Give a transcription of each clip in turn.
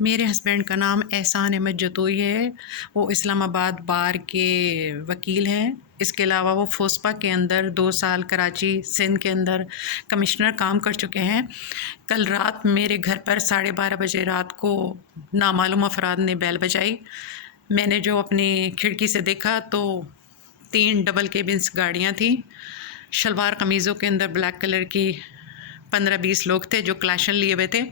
मेरे हस्बैंड का नाम एहसान अहमद जतोई है। वो इस्लामाबाद बार के वकील हैं। इसके अलावा वो फोस्पा के अंदर 2 साल कराची सिंध के अंदर कमिश्नर काम कर चुके हैं। कल रात मेरे घर पर 12:30 बजे रात को नामालूम अफराद ने बेल बजाई। मैंने जो अपनी खिड़की से देखा तो 3 डबल केबिन्स गाड़ियाँ थीं। शलवार कमीज़ों के अंदर ब्लैक कलर की 15-20 लोग थे जो क्लैशन लिए हुए थे।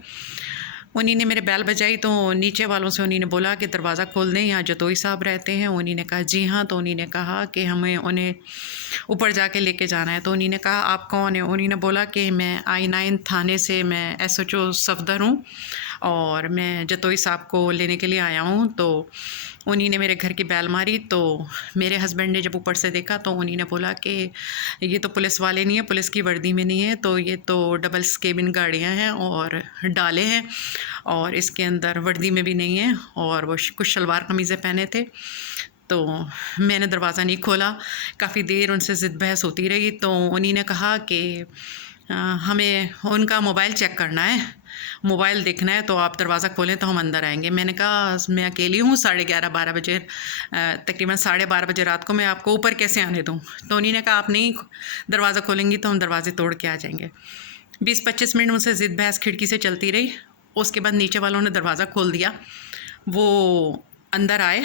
उन्हीं ने मेरे बेल बजाई तो नीचे वालों से उन्हीं ने बोला कि दरवाज़ा खोल दें, यहाँ जतोई साहब रहते हैं। उन्हीं ने कहा जी हाँ। तो उन्हीं ने कहा कि हमें उन्हें ऊपर जाके लेके जाना है। तो उन्हीं ने कहा आप कौन हैं? उन्हीं ने बोला कि मैं I9 थाने से, मैं SHO सफदर हूँ और मैं जतोई साहब को लेने के लिए आया हूँ। तो उन्हीं ने मेरे घर की बेल मारी। तो मेरे हस्बैंड ने जब ऊपर से देखा तो उन्हीं ने बोला कि ये तो पुलिस वाले नहीं है, पुलिस की वर्दी में नहीं है, तो ये तो डबल केबिन गाड़ियाँ हैं और डाले हैं और इसके अंदर वर्दी में भी नहीं है। और वो कुछ शलवार कमीज़ें पहने थे। तो मैंने दरवाज़ा नहीं खोला। काफ़ी देर उनसे ज़िद बहस होती रही। तो उन्हीं ने कहा कि हमें उनका मोबाइल चेक करना है, मोबाइल देखना है, तो आप दरवाज़ा खोलें तो हम अंदर आएंगे। मैंने कहा मैं अकेली हूँ, 11:30-12 बजे, तकरीबन 12:30 बजे रात को मैं आपको ऊपर कैसे आने दूँ? तो उन्हीं ने कहा आप नहीं दरवाज़ा खोलेंगी तो हम दरवाज़े तोड़ के आ जाएंगे। 20-25 मिनट मुझसे ज़िद बहस खिड़की से चलती रही। उसके बाद नीचे वालों ने दरवाज़ा खोल दिया। वो अंदर आए।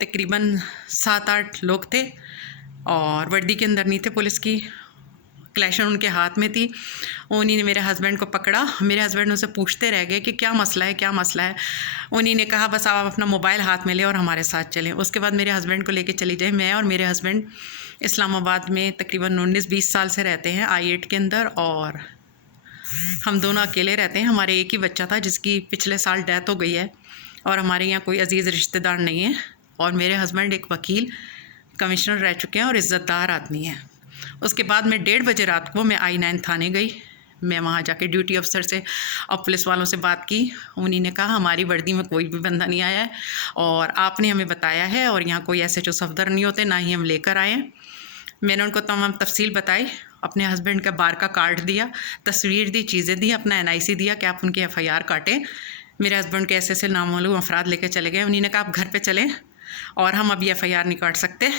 तकरीबन 7-8 लोग थे और वर्दी के अंदर नहीं थे पुलिस की। क्लैशन उनके हाथ में थी। उन्हीं ने मेरे हस्बैंड को पकड़ा। मेरे हस्बैंड उनसे पूछते रह गए कि क्या मसला है, क्या मसला है? उन्हीं ने कहा बस आप अपना मोबाइल हाथ में लें और हमारे साथ चलें। उसके बाद मेरे हस्बैंड को लेके चली जाए। मैं और मेरे हस्बैंड इस्लामाबाद में तकरीबन 19-20 साल से रहते हैं I8 के अंदर, और हम दोनों अकेले रहते हैं। हमारे एक ही बच्चा था जिसकी पिछले साल डेथ हो गई है, और हमारे यहाँ कोई अजीज़ रिश्तेदार नहीं है। और मेरे हस्बैंड एक वकील कमिश्नर रह चुके हैं और इज़्ज़तदार आदमी हैं। उसके बाद मैं 1:30 बजे रात को मैं I9 थाने गई। मैं वहाँ जाके ड्यूटी अफसर से और पुलिस वालों से बात की। उन्हीं ने कहा हमारी वर्दी में कोई भी बंदा नहीं आया है और आपने हमें बताया है, और यहाँ कोई SHO सफदर नहीं होते, ना ही हम लेकर आए हैं। मैंने उनको तमाम तफसील बताई, अपने हस्बैंड का बार का कार्ड दिया, तस्वीर दी, चीज़ें दी, अपना NIC दिया कि आप उनकी FIR काटें। मेरे हस्बैंड के ऐसे नामालूम अफराद लेकर चले गए। उन्हीं ने कहा आप घर पे चलें और हम अभी FIR नहीं काट सकते,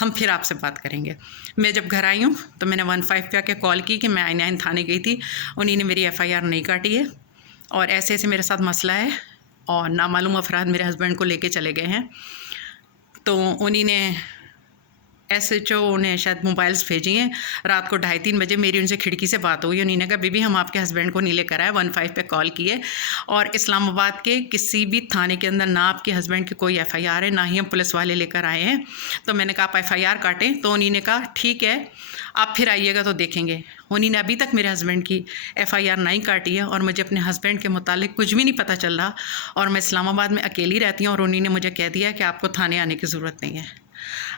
हम फिर आपसे बात करेंगे। मैं जब घर आई हूँ तो मैंने 15 पे आके कॉल की कि मैं I9 थाने गई थी, उन्हीं ने मेरी FIR नहीं काटी है और ऐसे ऐसे मेरे साथ मसला है, और नामालूम अफराद मेरे हस्बैंड को लेके चले गए हैं। तो उन्हीं ने SHO ने शायद मोबाइल्स भेजी हैं। रात को 2:30-3 बजे मेरी उनसे खिड़की से बात हुई। उन्हीं ने कहा बीबी हम आपके हस्बैंड को नहीं लेकर आए, 15 पे कॉल किए, और इस्लामाबाद के किसी भी थाने के अंदर ना आपके हस्बैंड की कोई FIR है, ना ही हम पुलिस वाले लेकर आए हैं। तो मैंने कहा आप FIR काटें। तो उन्हीं ने कहा ठीक है, आप फिर आइएगा तो देखेंगे। उन्हीं ने अभी तक मेरे हस्बैंड की FIR नहीं काटी है, और मुझे अपने हस्बैंड के मुतालिक कुछ भी नहीं पता चल रहा, और मैं इस्लामाबाद में अकेली रहती हूँ, और उन्हीं ने मुझे कह दिया कि आपको थाने आने की ज़रूरत नहीं है।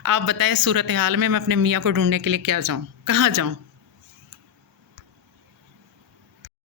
आप बताएं सूरत हाल में मैं अपने मियाँ को ढूंढने के लिए क्या जाऊँ, कहाँ जाऊँ?